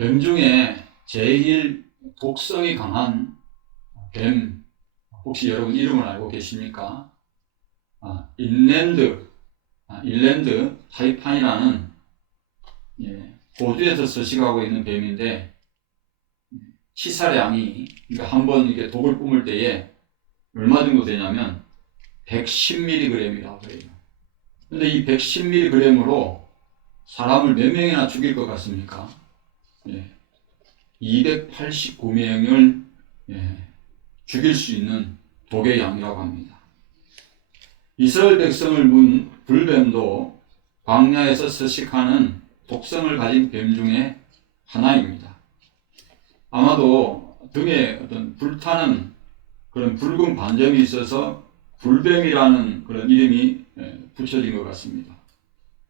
뱀 중에 제일 독성이 강한 뱀, 혹시 여러분 이름을 알고 계십니까? 인랜드 타이판이라는 호주에서 서식하고 있는 뱀인데, 치사량이, 그러니까 한번 이게 독을 뿜을 때에 얼마 정도 되냐면 110mg이라고 그래요. 근데 이 110mg으로 사람을 몇 명이나 죽일 것 같습니까? 289명을 죽일 수 있는 독의 양이라고 합니다. 이스라엘 백성을 문 불뱀도 광야에서 서식하는 독성을 가진 뱀 중에 하나입니다. 아마도 등에 어떤 불타는 그런 붉은 반점이 있어서 불뱀이라는 그런 이름이 붙여진 것 같습니다.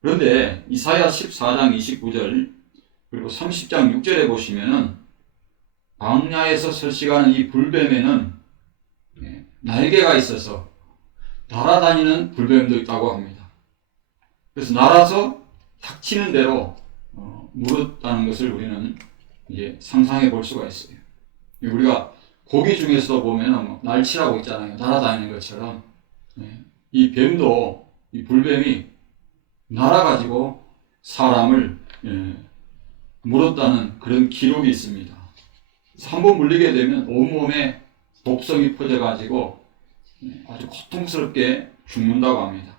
그런데 이사야 14장 29절 그리고 30장 6절에 보시면은 광야에서 서식하는 이 불뱀에는 날개가 있어서 날아다니는 불뱀도 있다고 합니다. 그래서 날아서 탁 치는 대로 물었다는 것을 우리는 이제 상상해 볼 수가 있어요. 우리가 고기 중에서도 보면 날치라고 있잖아요. 날아다니는 것처럼. 이 뱀도, 이 불뱀이 날아가지고 사람을 물었다는 그런 기록이 있습니다. 한번 물리게 되면 온몸에 독성이 퍼져가지고 아주 고통스럽게 죽는다고 합니다.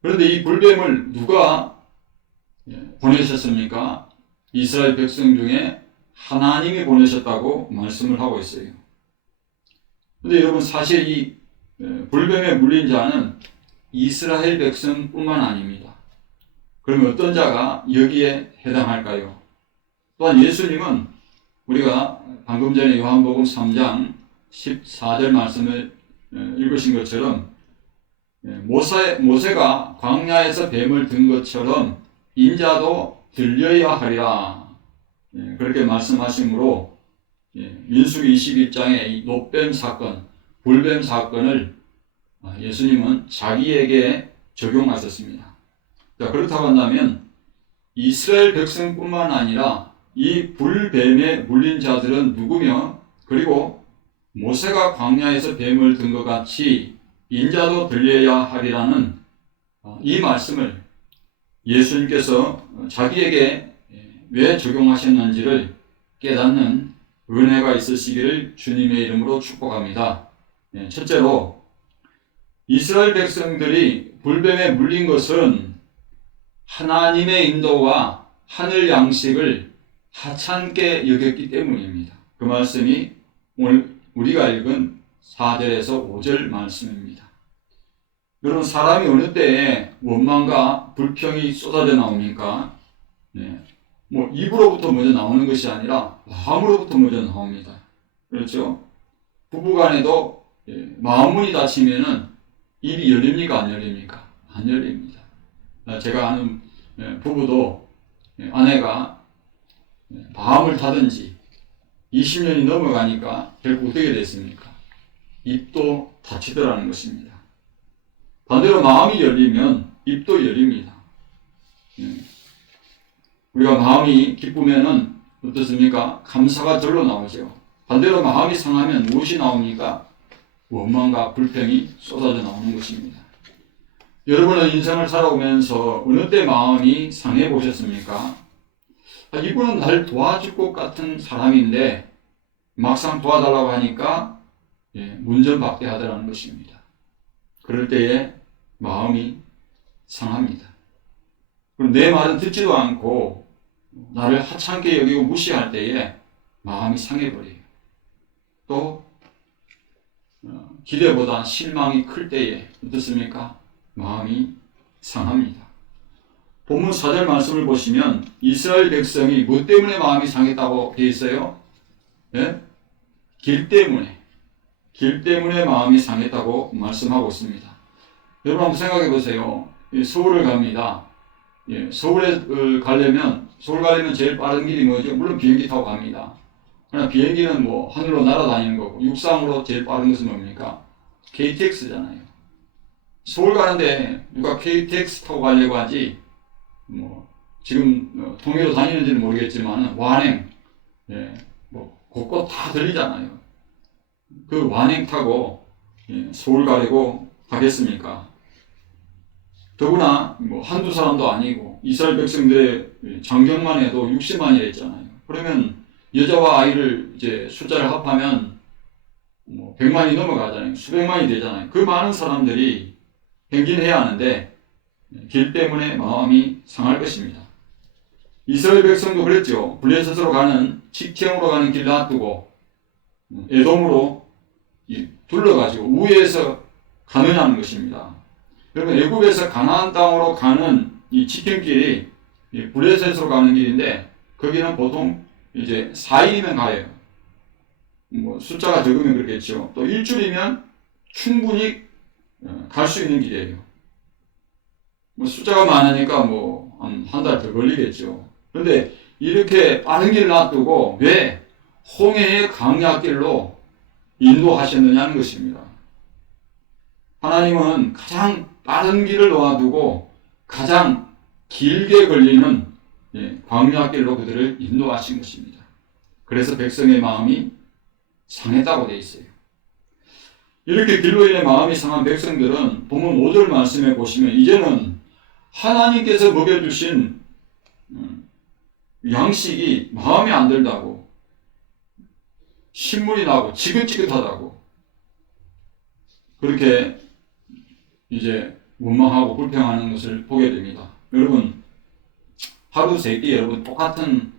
그런데 이 불뱀을 누가 보내셨습니까? 이스라엘 백성 중에 하나님이 보내셨다고 말씀을 하고 있어요. 그런데 여러분, 사실 이 불뱀에 물린 자는 이스라엘 백성뿐만 아닙니다. 그러면 어떤 자가 여기에 해당할까요? 또한 예수님은 우리가 방금 전에 요한복음 3장 14절 말씀을 읽으신 것처럼 모세가 광야에서 뱀을 든 것처럼 인자도 들려야 하리라, 그렇게 말씀하시므로 민수기 21장의 이 놋뱀 사건, 불뱀 사건을 예수님은 자기에게 적용하셨습니다. 자, 그렇다고 한다면 이스라엘 백성뿐만 아니라 이 불뱀에 물린 자들은 누구며, 그리고 모세가 광야에서 뱀을 든 것 같이 인자도 들려야 하리라는 이 말씀을 예수님께서 자기에게 왜 적용하셨는지를 깨닫는 은혜가 있으시기를 주님의 이름으로 축복합니다. 첫째로, 이스라엘 백성들이 불뱀에 물린 것은 하나님의 인도와 하늘 양식을 하찮게 여겼기 때문입니다. 그 말씀이 오늘 우리가 읽은 4절에서 5절 말씀입니다. 여러분, 사람이 어느 때에 원망과 불평이 쏟아져 나옵니까? 입으로부터 먼저 나오는 것이 아니라 마음으로부터 먼저 나옵니다. 그렇죠? 부부간에도 마음문이 닫히면은 입이 열립니까? 안 열립니까? 안 열립니다. 제가 아는 부부도 아내가 마음을 닫은 지 20년이 넘어가니까 결국 어떻게 됐습니까? 입도 닫히더라는 것입니다. 반대로 마음이 열리면 입도 열립니다. 우리가 마음이 기쁘면은 어떻습니까? 감사가 절로 나오죠. 반대로 마음이 상하면 무엇이 나옵니까? 원망과 불평이 쏟아져 나오는 것입니다. 여러분은 인생을 살아오면서 어느 때 마음이 상해 보셨습니까? 이분은 날 도와줄 것 같은 사람인데 막상 도와달라고 하니까 문전박대하더라는 것입니다. 그럴 때에 마음이 상합니다. 그럼 내 말은 듣지도 않고 나를 하찮게 여기고 무시할 때에 마음이 상해버려요. 또 기대보다 실망이 클 때에 어떻습니까? 마음이 상합니다. 본문 4절 말씀을 보시면 이스라엘 백성이 뭐 때문에 마음이 상했다고 되어 있어요? 길 때문에 마음이 상했다고 말씀하고 있습니다. 여러분 한번 생각해 보세요. 서울을 갑니다. 서울에 가려면 제일 빠른 길이 뭐죠? 물론 비행기 타고 갑니다. 그러나 비행기는 하늘로 날아다니는 거고, 육상으로 제일 빠른 것은 뭡니까? KTX잖아요. 서울 가는데 누가 KTX 타고 가려고 하지, 지금 통일로 다니는지는 모르겠지만 완행, 예, 뭐 곳곳 다 들리잖아요. 그 완행 타고 서울 가려고 하겠습니까? 더구나 뭐 한두 사람도 아니고 이스라엘 백성들의 장경만 해도 60만이라 했잖아요. 그러면 여자와 아이를 이제 숫자를 합하면 뭐 100만이 넘어가잖아요. 수백만이 되잖아요. 그 많은 사람들이 행진해야 하는데 길 때문에 마음이 상할 것입니다. 이스라엘 백성도 그랬죠. 블레셋으로 가는 직행으로 가는 길 놔두고 에돔으로 둘러가지고 우회해서 가느냐는 것입니다. 그러면 애굽에서 가나안 땅으로 가는 이 직행길이 블레셋으로 가는 길인데 거기는 보통 이제 4일이면 가요. 뭐 숫자가 적으면 그렇겠죠. 또 일주일이면 충분히 갈 수 있는 길이에요. 뭐 숫자가 많으니까 뭐 한 달 더 걸리겠죠. 그런데 이렇게 빠른 길을 놔두고 왜 홍해의 강약길로 인도하셨느냐는 것입니다. 하나님은 가장 빠른 길을 놓아두고 가장 길게 걸리는 광야길로 그들을 인도하신 것입니다. 그래서 백성의 마음이 상했다고 되어 있어요. 이렇게 길로 인해 마음이 상한 백성들은 본문 5절 말씀에 보시면 이제는 하나님께서 먹여주신 양식이 마음에 안 들다고, 신물이 나고 지긋지긋하다고 그렇게 이제 원망하고 불평하는 것을 보게 됩니다. 여러분 하루 세 끼 여러분 똑같은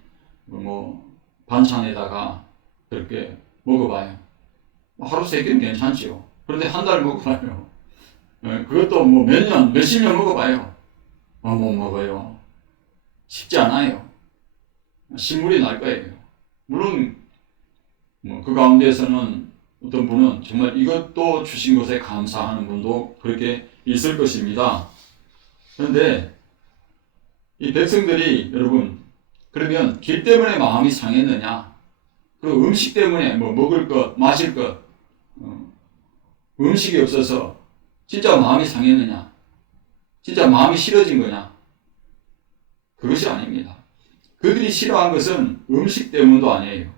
뭐 반찬에다가 그렇게 먹어봐요. 하루 세 끼는 괜찮지요. 그런데 한 달 먹어봐요. 그것도 뭐 몇 년, 몇십 년 먹어봐요. 못 먹어요. 쉽지 않아요. 신물이 날 거예요. 물론 뭐 그 가운데에서는 어떤 분은 정말 이것도 주신 것에 감사하는 분도 그렇게 있을 것입니다. 그런데 이 백성들이 여러분 그러면 길 때문에 마음이 상했느냐? 그 음식 때문에 뭐 먹을 것, 마실 것, 음식이 없어서 진짜 마음이 상했느냐? 진짜 마음이 싫어진 거냐? 그것이 아닙니다. 그들이 싫어한 것은 음식 때문도 아니에요.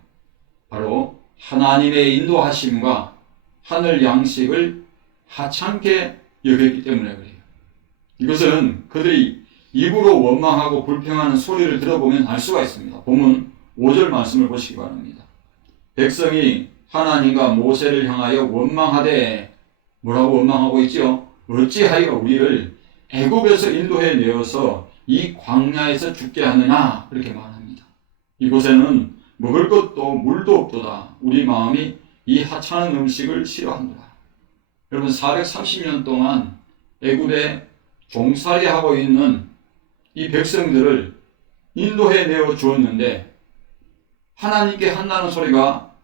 바로 하나님의 인도하심과 하늘 양식을 하찮게 여겼기 때문에 그래요. 이것은 그들이 입으로 원망하고 불평하는 소리를 들어보면 알 수가 있습니다. 본문 5절 말씀을 보시기 바랍니다. 백성이 하나님과 모세를 향하여 원망하되 뭐라고 원망하고 있죠? 어찌하여 우리를 애굽에서 인도해 내어서 이 광야에서 죽게 하느냐 그렇게 말합니다. 이곳에는 먹을 것도 물도 없도다. 우리 마음이 이 하찮은 음식을 싫어한다. 여러분 430년 동안 애굽에 종살이하고 있는 이 백성들을 인도해 내어 주었는데 하나님께 한다는 소리가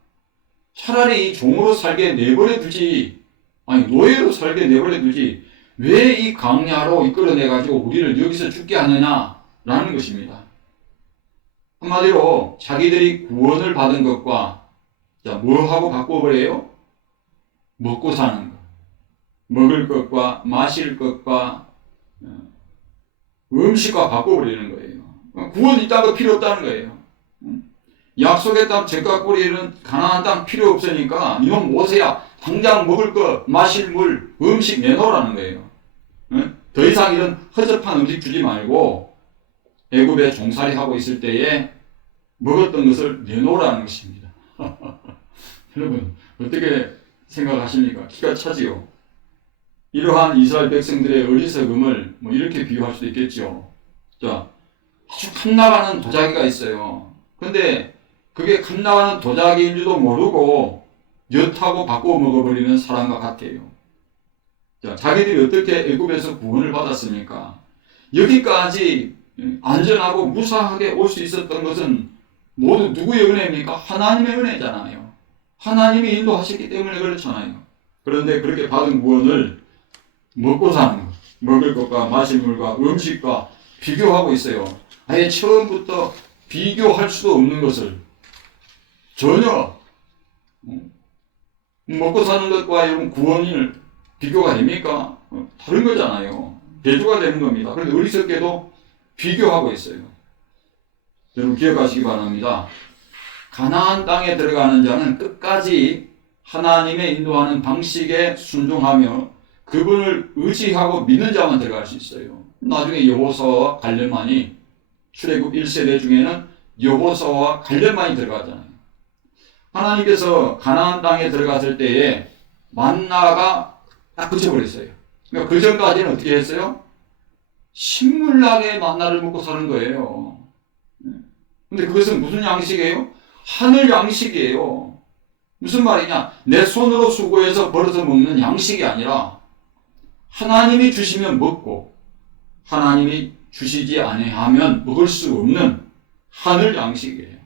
차라리 이 종으로 살게 내버려 두지, 아니 노예로 살게 내버려 두지 왜 이 광야로 이끌어내 가지고 우리를 여기서 죽게 하느냐라는 것입니다. 한마디로 자기들이 구원을 받은 것과 뭐 하고 바꿔버려요? 먹고 사는 것, 먹을 것과 마실 것과 음식과 바꿔버리는 거예요. 구원이 있다고 필요 없다는 거예요. 약속의 땅 제가 뿌리는 가나안 땅 필요 없으니까 이놈 모세야 당장 먹을 것, 마실 물, 음식 내놓으라는 거예요. 더 이상 이런 허접한 음식 주지 말고 애굽에 종살이 하고 있을 때에 먹었던 것을 내놓으라는 것입니다. 여러분 어떻게 생각하십니까? 기가 차지요. 이러한 이스라엘 백성들의 어리석음을 뭐 이렇게 비유할 수도 있겠죠. 자, 아주 칸나가는 도자기가 있어요. 근데 그게 칸나가는 도자기인 줄도 모르고 엿하고 바꾸어 먹어버리는 사람과 같아요. 자, 자기들이 어떻게 애굽에서 구원을 받았습니까? 여기까지 안전하고 무사하게 올 수 있었던 것은 모두 누구의 은혜입니까? 하나님의 은혜잖아요. 하나님이 인도하셨기 때문에 그렇잖아요. 그런데 그렇게 받은 구원을 먹고 사는 것, 먹을 것과 마실 물과 음식과 비교하고 있어요. 아예 처음부터 비교할 수도 없는 것을 전혀 먹고 사는 것과 여러분 구원을 비교가 됩니까? 다른 거잖아요. 대조가 되는 겁니다. 그런데 어리석게도 비교하고 있어요. 여러분 기억하시기 바랍니다. 가나안 땅에 들어가는 자는 끝까지 하나님의 인도하는 방식에 순종하며 그분을 의지하고 믿는 자만 들어갈 수 있어요. 나중에 여호수아와 갈렙만이 출애굽 1세대 중에는 여호수아와 갈렙만이 들어가잖아요. 하나님께서 가나안 땅에 들어갔을 때에 만나가 딱 그쳐버렸어요. 그러니까 그 전까지는 어떻게 했어요? 신물나게 만나를 먹고 사는 거예요. 근데 그것은 무슨 양식이에요? 하늘 양식이에요. 무슨 말이냐? 내 손으로 수고해서 벌어서 먹는 양식이 아니라 하나님이 주시면 먹고 하나님이 주시지 아니하면 먹을 수 없는 하늘 양식이에요.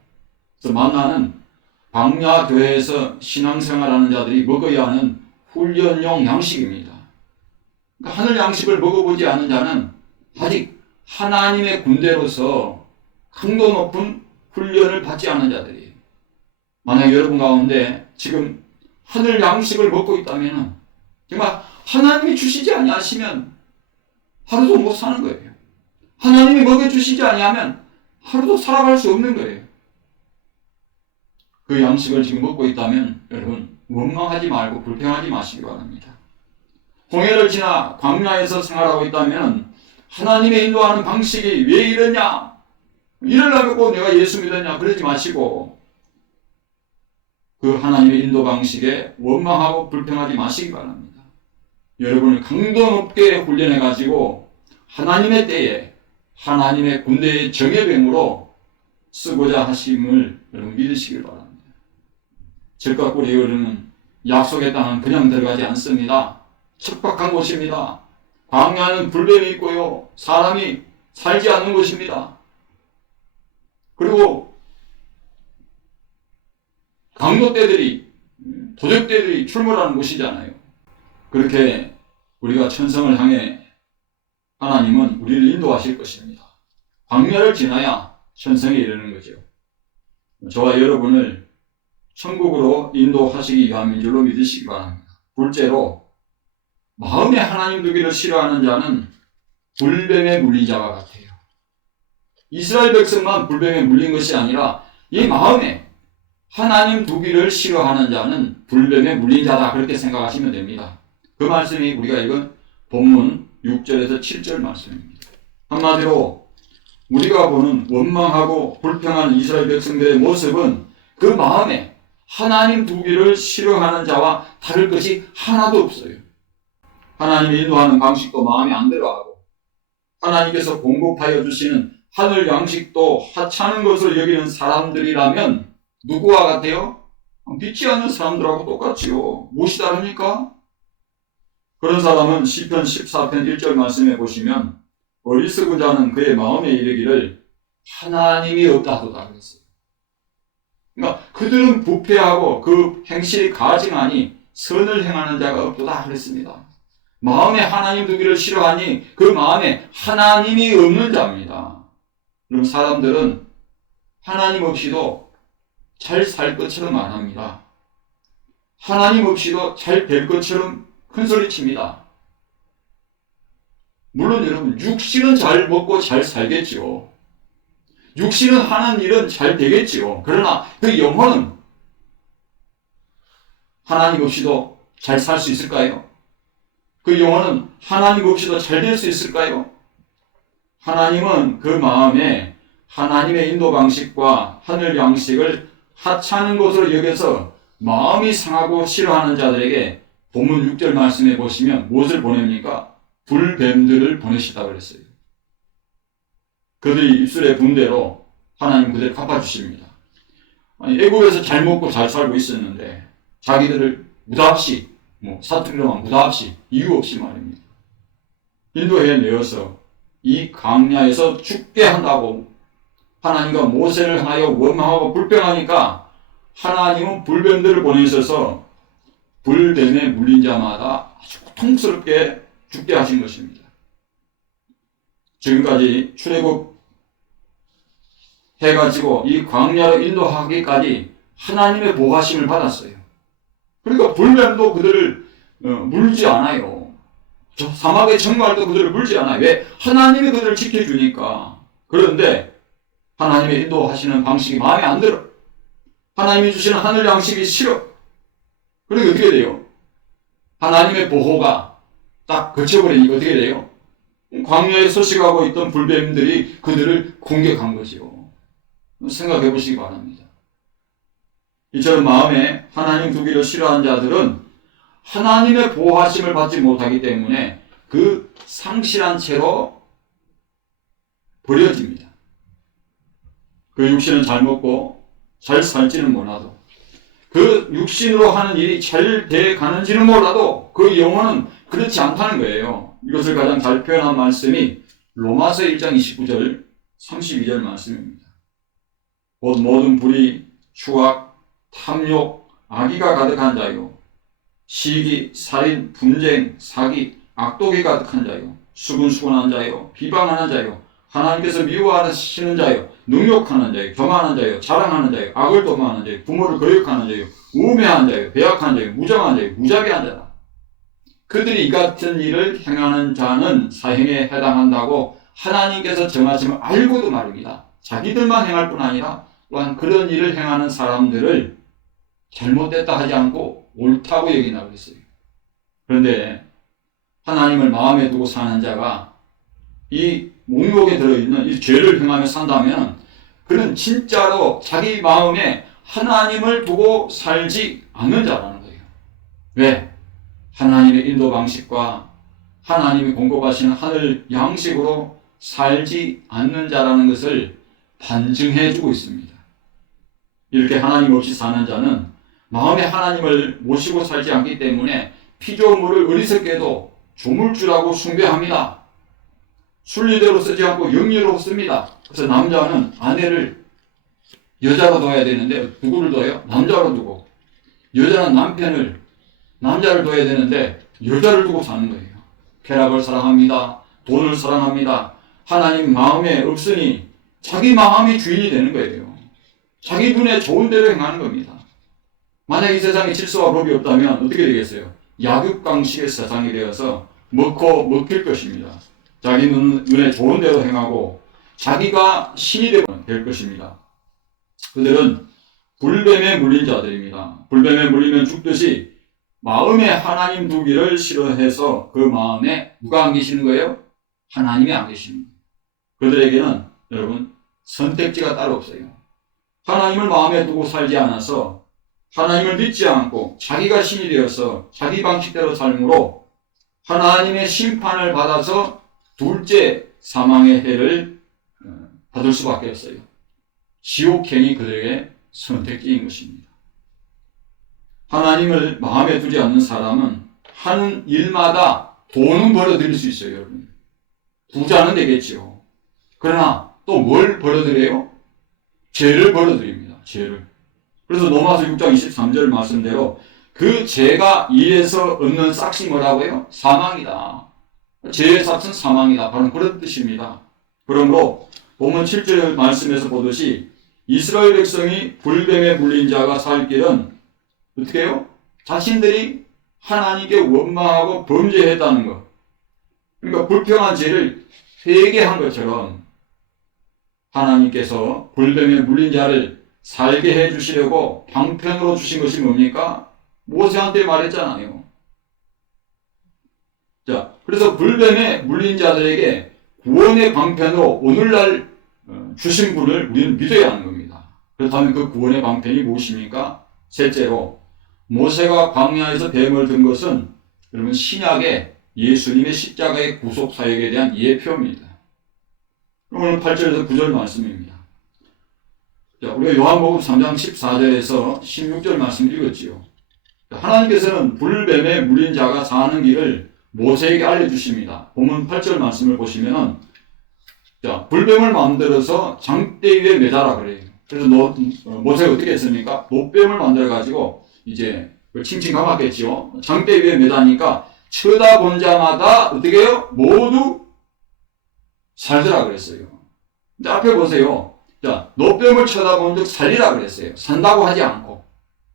그래서 만나는 광야 교회에서 신앙생활하는 자들이 먹어야 하는 훈련용 양식입니다. 그러니까 하늘 양식을 먹어보지 않은 자는 아직 하나님의 군대로서 강도 높은 훈련을 받지 않은 자들이에요. 만약 여러분 가운데 지금 하늘 양식을 먹고 있다면 정말 하나님이 주시지 아니하시면 하루도 못 사는 거예요. 하나님이 먹여주시지 아니하면 하루도 살아갈 수 없는 거예요. 그 양식을 지금 먹고 있다면 여러분 원망하지 말고 불평하지 마시기 바랍니다. 홍해를 지나 광야에서 생활하고 있다면 하나님의 인도하는 방식이 왜 이러냐? 이러려고 내가 예수 믿었냐? 그러지 마시고 그 하나님의 인도 방식에 원망하고 불평하지 마시기 바랍니다. 여러분을 강도 높게 훈련해가지고 하나님의 때에 하나님의 군대의 정예병으로 쓰고자 하심을 여러분 믿으시길 바랍니다. 적과 꿀이 흐르는 약속의 땅은 그냥 들어가지 않습니다. 척박한 곳입니다. 광야는 불뱀이 있고요. 사람이 살지 않는 곳입니다. 그리고 강도떼들이 도적떼들이 출몰하는 곳이잖아요. 그렇게 우리가 천성을 향해 하나님은 우리를 인도하실 것입니다. 광야를 지나야 천성에 이르는 거죠. 저와 여러분을 천국으로 인도하시기 위함인 줄로 믿으시기 바랍니다. 둘째로 마음에 하나님 두기를 싫어하는 자는 불뱀에 물린 자와 같아요. 이스라엘 백성만 불뱀에 물린 것이 아니라 이 마음에 하나님 두기를 싫어하는 자는 불뱀에 물린 자다, 그렇게 생각하시면 됩니다. 그 말씀이 우리가 읽은 본문 6절에서 7절 말씀입니다. 한마디로 우리가 보는 원망하고 불평한 이스라엘 백성들의 모습은 그 마음에 하나님 두기를 싫어하는 자와 다를 것이 하나도 없어요. 하나님이 인도하는 방식도 마음에 안 들어하고 하나님께서 공급하여 주시는 하늘 양식도 하찮은 것을 여기는 사람들이라면 누구와 같아요? 믿지 않는 사람들하고 똑같지요. 무엇이 다릅니까? 그런 사람은 시편 14편 1절 말씀에 보시면 어리석은 자는 그의 마음에 이르기를 하나님이 없다 하도다 그랬어요. 그러니까 그들은 부패하고 그 행실이 가증하니 선을 행하는 자가 없도다 그랬습니다. 마음에 하나님 두기를 싫어하니 그 마음에 하나님이 없는 자입니다. 그럼 사람들은 하나님 없이도 잘 살 것처럼 안 합니다. 하나님 없이도 잘 될 것처럼 큰소리칩니다. 물론 여러분 육신은 잘 먹고 잘 살겠지요. 육신은 하는 일은 잘 되겠지요. 그러나 그 영혼은 하나님 없이도 잘 살 수 있을까요? 그 영혼은 하나님 없이도 잘 될 수 있을까요? 하나님은 그 마음에 하나님의 인도 방식과 하늘 양식을 하찮은 것으로 여겨서 마음이 상하고 싫어하는 자들에게 본문 6절 말씀에 보시면 무엇을 보냅니까? 불뱀들을 보내시다 그랬어요. 그들이 입술에 분대로 하나님 그들을 갚아주십니다. 애국에서 잘 먹고 잘 살고 있었는데 자기들을 무답시 사투리로만 무답시 이유 없이 말입니다. 인도해 내어서 이 광야에서 죽게 한다고 하나님과 모세를 하여 원망하고 불평하니까 하나님은 불뱀들을 보내셔서 불뱀에 물린 자마다 아주 고통스럽게 죽게 하신 것입니다. 지금까지 출애굽 해가지고 이 광야로 인도하기까지 하나님의 보호하심을 받았어요. 그러니까 불뱀도 그들을 물지 않아요. 사막의 정말도 그들을 물지 않아요. 왜? 하나님이 그들을 지켜주니까. 그런데 하나님의 인도하시는 방식이 마음에 안 들어. 하나님이 주시는 하늘 양식이 싫어. 그러니까 어떻게 돼요? 하나님의 보호가 딱 거쳐버리니까 어떻게 돼요? 광야에 서식하고 있던 불뱀들이 그들을 공격한 거죠. 생각해 보시기 바랍니다. 이처럼 마음에 하나님 두기를 싫어하는 자들은 하나님의 보호하심을 받지 못하기 때문에 그 상실한 채로 버려집니다. 그 육신은 잘 먹고 잘 살지는 몰라도, 그 육신으로 하는 일이 잘 돼 가는지는 몰라도 그 영혼은 그렇지 않다는 거예요. 이것을 가장 잘 표현한 말씀이 로마서 1장 29절 32절 말씀입니다. 곧 모든 불의, 추악, 탐욕, 악의가 가득한 자요, 시기, 살인, 분쟁, 사기, 악독이 가득한 자요, 수근수근한 자요, 비방하는 자요, 하나님께서 미워하시는 자요, 능욕하는 자요, 교만한 자요, 자랑하는 자요, 악을 도모하는 자요, 부모를 거역하는 자요, 우매한 자요, 배약한 자요, 무정한 자요, 무자비한 자다. 그들이 이 같은 일을 행하는 자는 사형에 해당한다고 하나님께서 정하심을 알고도 말입니다. 자기들만 행할 뿐 아니라 또한 그런 일을 행하는 사람들을 잘못됐다 하지 않고 옳다고 여긴다고 그랬어요. 그런데 하나님을 마음에 두고 사는 자가 이 목록에 들어있는 이 죄를 행하며 산다면 그는 진짜로 자기 마음에 하나님을 두고 살지 않는 자라는 거예요. 왜? 하나님의 인도 방식과 하나님이 공급하시는 하늘 양식으로 살지 않는 자라는 것을 반증해 주고 있습니다. 이렇게 하나님 없이 사는 자는 마음에 하나님을 모시고 살지 않기 때문에 피조물을 어리석게도 조물주라고 숭배합니다. 순리대로 쓰지 않고 영리로 씁니다. 그래서 남자는 아내를 여자로 둬야 되는데 누구를 둬요? 남자로 두고, 여자는 남편을 남자를 둬야 되는데 여자를 두고 사는 거예요. 쾌락을 사랑합니다. 돈을 사랑합니다. 하나님 마음에 없으니 자기 마음이 주인이 되는 거예요. 자기 눈에 좋은 대로 행하는 겁니다. 만약 이 세상에 질서와 법이 없다면 어떻게 되겠어요? 약육강식의 세상이 되어서 먹고 먹힐 것입니다. 자기 눈에 좋은 대로 행하고 자기가 신이 될 것입니다. 그들은 불뱀에 물린 자들입니다. 불뱀에 물리면 죽듯이 마음에 하나님 두기를 싫어해서 그 마음에 누가 안 계시는 거예요? 하나님이 안 계시는 거예요. 그들에게는 여러분 선택지가 따로 없어요. 하나님을 마음에 두고 살지 않아서 하나님을 믿지 않고 자기가 신이 되어서 자기 방식대로 삶으로 하나님의 심판을 받아서 둘째 사망의 해를 받을 수밖에 없어요. 지옥행이 그들에게 선택지인 것입니다. 하나님을 마음에 두지 않는 사람은 하는 일마다 돈은 벌어들일 수 있어요, 여러분. 부자는 되겠지요. 그러나 또 뭘 벌어들여요? 죄를 벌어들입니다. 죄를. 그래서 로마서 6장 23절 말씀대로 그 죄가 일에서 얻는 싹이 뭐라고요? 사망이다. 죄의 싹은 사망이다. 바로 그런 뜻입니다. 그러므로 본문 7절 말씀에서 보듯이 이스라엘 백성이 불뱀에 물린 자가 살 길은 어떻게 해요? 자신들이 하나님께 원망하고 범죄했다는 것. 그러니까 불평한 죄를 회개한 것처럼 하나님께서 불뱀에 물린 자를 살게 해주시려고 방편으로 주신 것이 뭡니까? 모세한테 말했잖아요. 자, 그래서 불뱀에 물린 자들에게 구원의 방편으로 오늘날 주신 분을 우리는 믿어야 하는 겁니다. 그렇다면 그 구원의 방편이 무엇입니까? 셋째로 모세가 광야에서 뱀을 든 것은 여러분 신약의 예수님의 십자가의 구속 사역에 대한 예표입니다. 오늘 8절에서 9절 말씀입니다. 자, 우리가 요한복음 3장 14절에서 16절 말씀 읽었지요. 하나님께서는 불뱀에 물린 자가 사는 길을 모세에게 알려주십니다. 본문 8절 말씀을 보시면 자, 불뱀을 만들어서 장대 위에 매달아 그래요. 그래서 모세가 어떻게 했습니까? 노뱀을 만들어가지고 이제 칭칭 감았겠지요. 장대 위에 매다니까 쳐다본 자마다 어떻게 해요? 모두 살더라 그랬어요. 근데 앞에 보세요. 자, 노뱀을 쳐다본 즉 살리라 그랬어요. 산다고 하지 않고.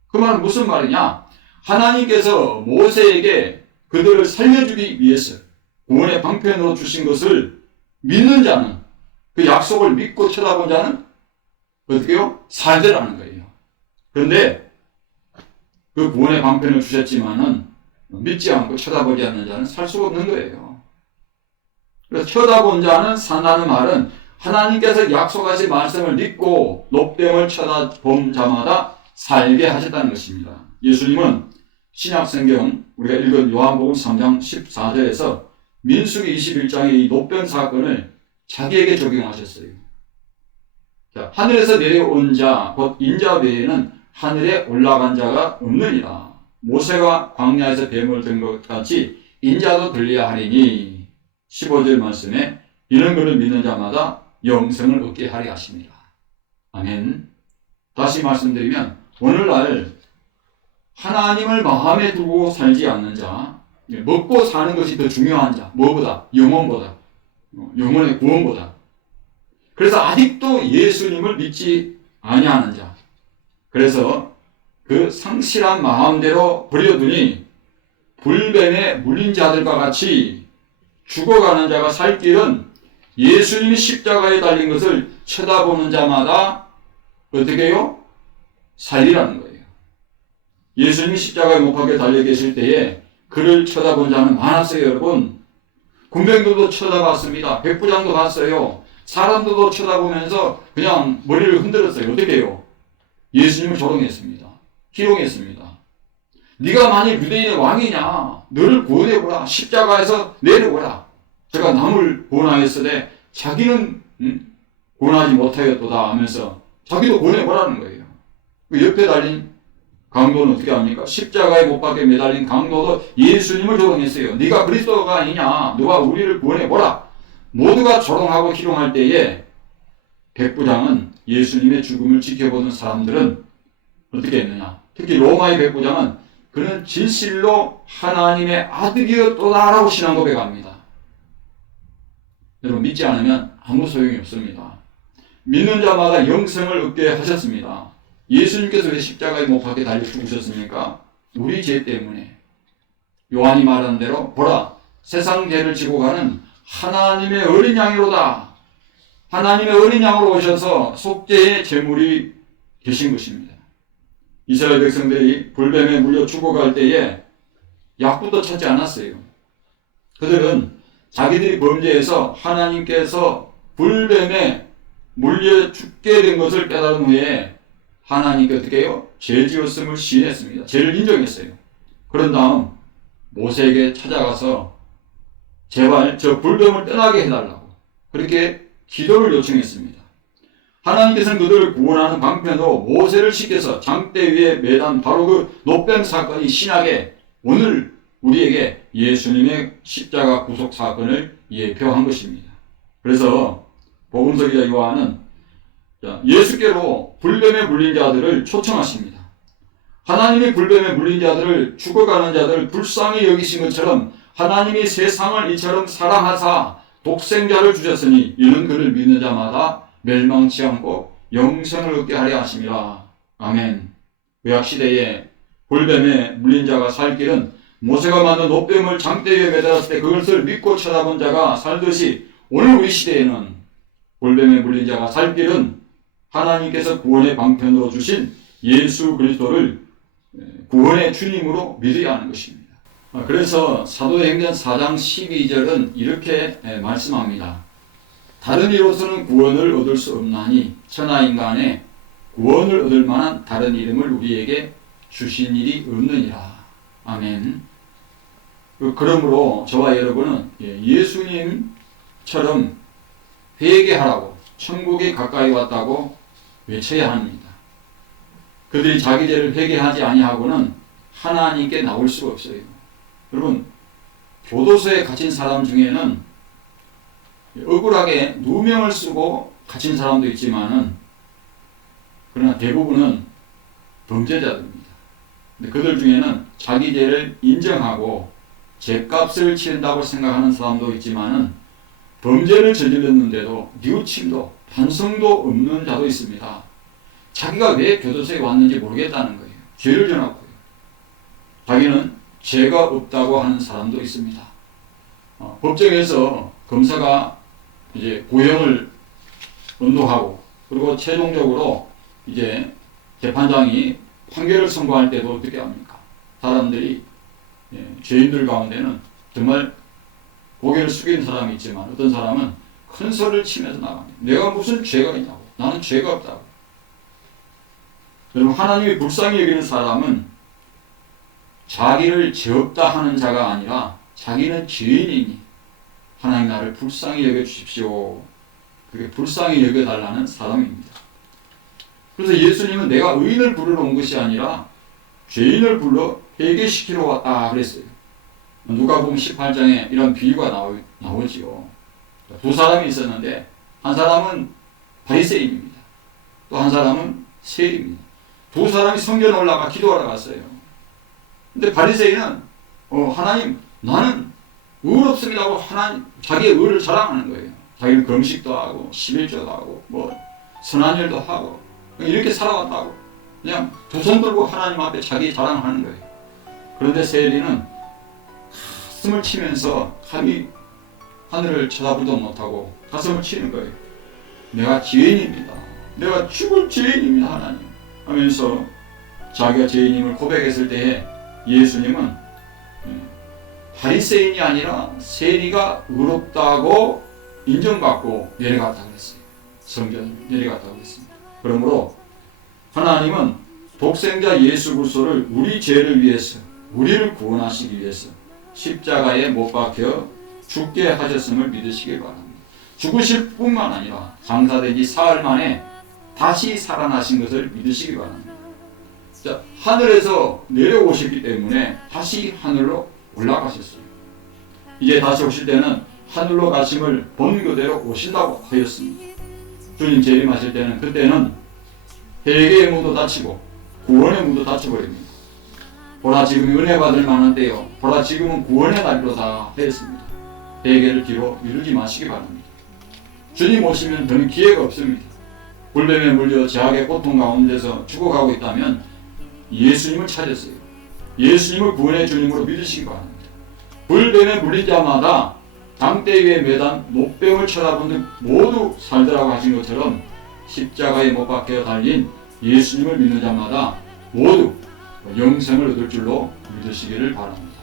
그 말은 무슨 말이냐? 하나님께서 모세에게 그들을 살려주기 위해서 구원의 방편으로 주신 것을 믿는 자는, 그 약속을 믿고 쳐다본 자는 어떻게요? 살더라는 거예요. 그런데 그 구원의 방편을 주셨지만은 믿지 않고 쳐다보지 않는 자는 살 수가 없는 거예요. 그래서 쳐다본 자는 산다는 말은 하나님께서 약속하신 말씀을 믿고 높됨을 쳐다본 자마다 살게 하셨다는 것입니다. 예수님은 신약성경 우리가 읽은 요한복음 3장 14절에서 민수기 21장의 이 높변 사건을 자기에게 적용하셨어요. 자, 하늘에서 내려온 자, 곧 인자 외에는 하늘에 올라간 자가 없느니라. 모세가 광야에서 뱀을 든 것 같이 인자도 들려야 하리니 15절 말씀에 이런 것을 믿는 자마다 영생을 얻게 하리 하십니다. 아멘. 다시 말씀드리면 오늘날 하나님을 마음에 두고 살지 않는 자, 먹고 사는 것이 더 중요한 자, 뭐보다? 영혼보다, 영혼의 구원보다. 그래서 아직도 예수님을 믿지 아니하는 자, 그래서 그 상실한 마음대로 버려두니 불뱀에 물린 자들과 같이 죽어가는 자가 살 길은 예수님이 십자가에 달린 것을 쳐다보는 자마다 어떻게 해요? 살리라는 거예요. 예수님이 십자가에 못 박혀 달려 계실 때에 그를 쳐다본 자는 많았어요, 여러분. 군병들도 쳐다봤습니다. 백부장도 봤어요. 사람들도 쳐다보면서 그냥 머리를 흔들었어요. 어떻게 해요? 예수님을 조롱했습니다. 희롱했습니다. 네가 만일 유대인의 왕이냐? 너를 구원해보라. 십자가에서 내려오라. 제가 남을 구원하였으되 자기는 구원하지 못하였도다 하면서 자기도 구원해보라는 거예요. 그 옆에 달린 강도는 어떻게 합니까? 십자가에 못 박혀 매달린 강도도 예수님을 조롱했어요. 네가 그리스도가 아니냐? 너가 우리를 구원해보라. 모두가 조롱하고 희롱할 때에 백부장은 예수님의 죽음을 지켜보던 사람들은 어떻게 했느냐? 특히 로마의 백부장은 그는 진실로 하나님의 아들이었도다라고 신앙 고백합니다. 여러분 믿지 않으면 아무 소용이 없습니다. 믿는 자마다 영생을 얻게 하셨습니다. 예수님께서 왜 십자가에 못 박혀 달려 죽으셨습니까? 우리 죄 때문에. 요한이 말한 대로 보라 세상 죄를 지고 가는 하나님의 어린 양이로다. 하나님의 어린 양으로 오셔서 속죄의 제물이 되신 것입니다. 이스라엘 백성들이 불뱀에 물려 죽어갈 때에 약부터 찾지 않았어요. 그들은 자기들이 범죄해서 하나님께서 불뱀에 물려 죽게 된 것을 깨달은 후에 하나님께 어떻게 해요? 죄 지었음을 시인했습니다. 죄를 인정했어요. 그런 다음 모세에게 찾아가서 제발 저 불뱀을 떠나게 해달라고 그렇게 기도를 요청했습니다. 하나님께서는 그들을 구원하는 방편으로 모세를 시켜서 장대 위에 매단 바로 그 높뱀 사건이 신약에 오늘 우리에게 예수님의 십자가 구속 사건을 예표한 것입니다. 그래서 복음서 기자 요한은 예수께로 불뱀에 물린 자들을 초청하십니다. 하나님이 불뱀에 물린 자들을 죽어가는 자들을 불쌍히 여기신 것처럼 하나님이 세상을 이처럼 사랑하사 독생자를 주셨으니 이는 그를 믿는 자마다 멸망치 않고 영생을 얻게 하려 하심이라. 아멘. 구약시대에 불뱀에 물린 자가 살 길은 모세가 만든 높뱀을 장대 위에 매달았을 때 그것을 믿고 쳐다본 자가 살듯이 오늘 우리 시대에는 불뱀에 물린 자가 살 길은 하나님께서 구원의 방편으로 주신 예수 그리스도를 구원의 주님으로 믿어야 하는 것입니다. 그래서 사도행전 4장 12절은 이렇게 말씀합니다. 다른 이로서는 구원을 얻을 수 없나니 천하인간에 구원을 얻을 만한 다른 이름을 우리에게 주신 일이 없느니라. 아멘. 그러므로 저와 여러분은 예수님처럼 회개하라고 천국이 가까이 왔다고 외쳐야 합니다. 그들이 자기 죄를 회개하지 아니하고는 하나님께 나올 수가 없어요. 여러분 교도소에 갇힌 사람 중에는 억울하게 누명을 쓰고 갇힌 사람도 있지만은 그러나 대부분은 범죄자들입니다. 근데 그들 중에는 자기 죄를 인정하고 죄값을 치른다고 생각하는 사람도 있지만은 범죄를 저질렀는데도 뉘우침도 반성도 없는 자도 있습니다. 자기가 왜 교도소에 왔는지 모르겠다는 거예요. 죄를 져놓고요. 자기는 죄가 없다고 하는 사람도 있습니다. 법정에서 검사가 이제 고형을 언도하고 그리고 최종적으로 이제 재판장이 판결을 선고할 때도 어떻게 합니까? 사람들이 죄인들 가운데는 정말 고개를 숙이는 사람이 있지만 어떤 사람은 큰 소리를 치면서 나갑니다. 내가 무슨 죄가 있냐고. 나는 죄가 없다고. 여러분, 하나님이 불쌍히 여기는 사람은 자기를 죄 없다 하는 자가 아니라 자기는 죄인이니 하나님 나를 불쌍히 여겨주십시오. 그게 불쌍히 여겨달라는 사람입니다. 그래서 예수님은 내가 의인을 부르러 온 것이 아니라 죄인을 불러 회개시키러 왔다 그랬어요. 누가복음 18장에 이런 비유가 나오지요. 두 사람이 있었는데 한 사람은 바리새인입니다. 또 한 사람은 세리입니다. 두 사람이 성전에 올라가 기도하러 갔어요. 근데 바리새인은 하나님 나는 의롭습니다 하고 하나님 자기의 의를 자랑하는 거예요. 자기는 금식도 하고 11조도 하고 뭐 선한 일도 하고 이렇게 살아왔다고 그냥 두 손 들고 하나님 앞에 자기 자랑하는 거예요. 그런데 세리는 가슴을 치면서 감히 하늘을 쳐다보도 못하고 가슴을 치는 거예요. 내가 죄인입니다. 내가 죽을 죄인입니다 하나님 하면서 자기가 죄인임을 고백했을 때에 예수님은 바리새인이 아니라 세리가 의롭다고 인정받고 내려갔다고 했어요. 성전을 내려갔다고 했습니다. 그러므로 하나님은 독생자 예수 그리스도를 우리 죄를 위해서 우리를 구원하시기 위해서 십자가에 못 박혀 죽게 하셨음을 믿으시길 바랍니다. 죽으실 뿐만 아니라 장사된 지 사흘 만에 다시 살아나신 것을 믿으시기 바랍니다. 자, 하늘에서 내려오셨기 때문에 다시 하늘로 올라가셨어요. 이제 다시 오실 때는 하늘로 가심을 본교대로 오신다고 하였습니다. 주님 재림하실 때는 그때는 회개의 문도 닫히고 구원의 문도 닫혀버립니다. 보라 지금 은혜 받을 만한 때요. 보라 지금은 구원의 날이로다 하였습니다. 회개를 뒤로 미루지 마시기 바랍니다. 주님 오시면 더는 기회가 없습니다. 불뱀에 물려 제약의 고통 가운데서 죽어가고 있다면 예수님을 찾았어요. 예수님을 구원의 주님으로 믿으시기 바랍니다. 불뱀에 물린 자마다 장대 위에 매단 목병을 쳐다본 듯 모두 살더라고 하신 것처럼 십자가에 못 박혀 달린 예수님을 믿는 자마다 모두 영생을 얻을 줄로 믿으시기를 바랍니다.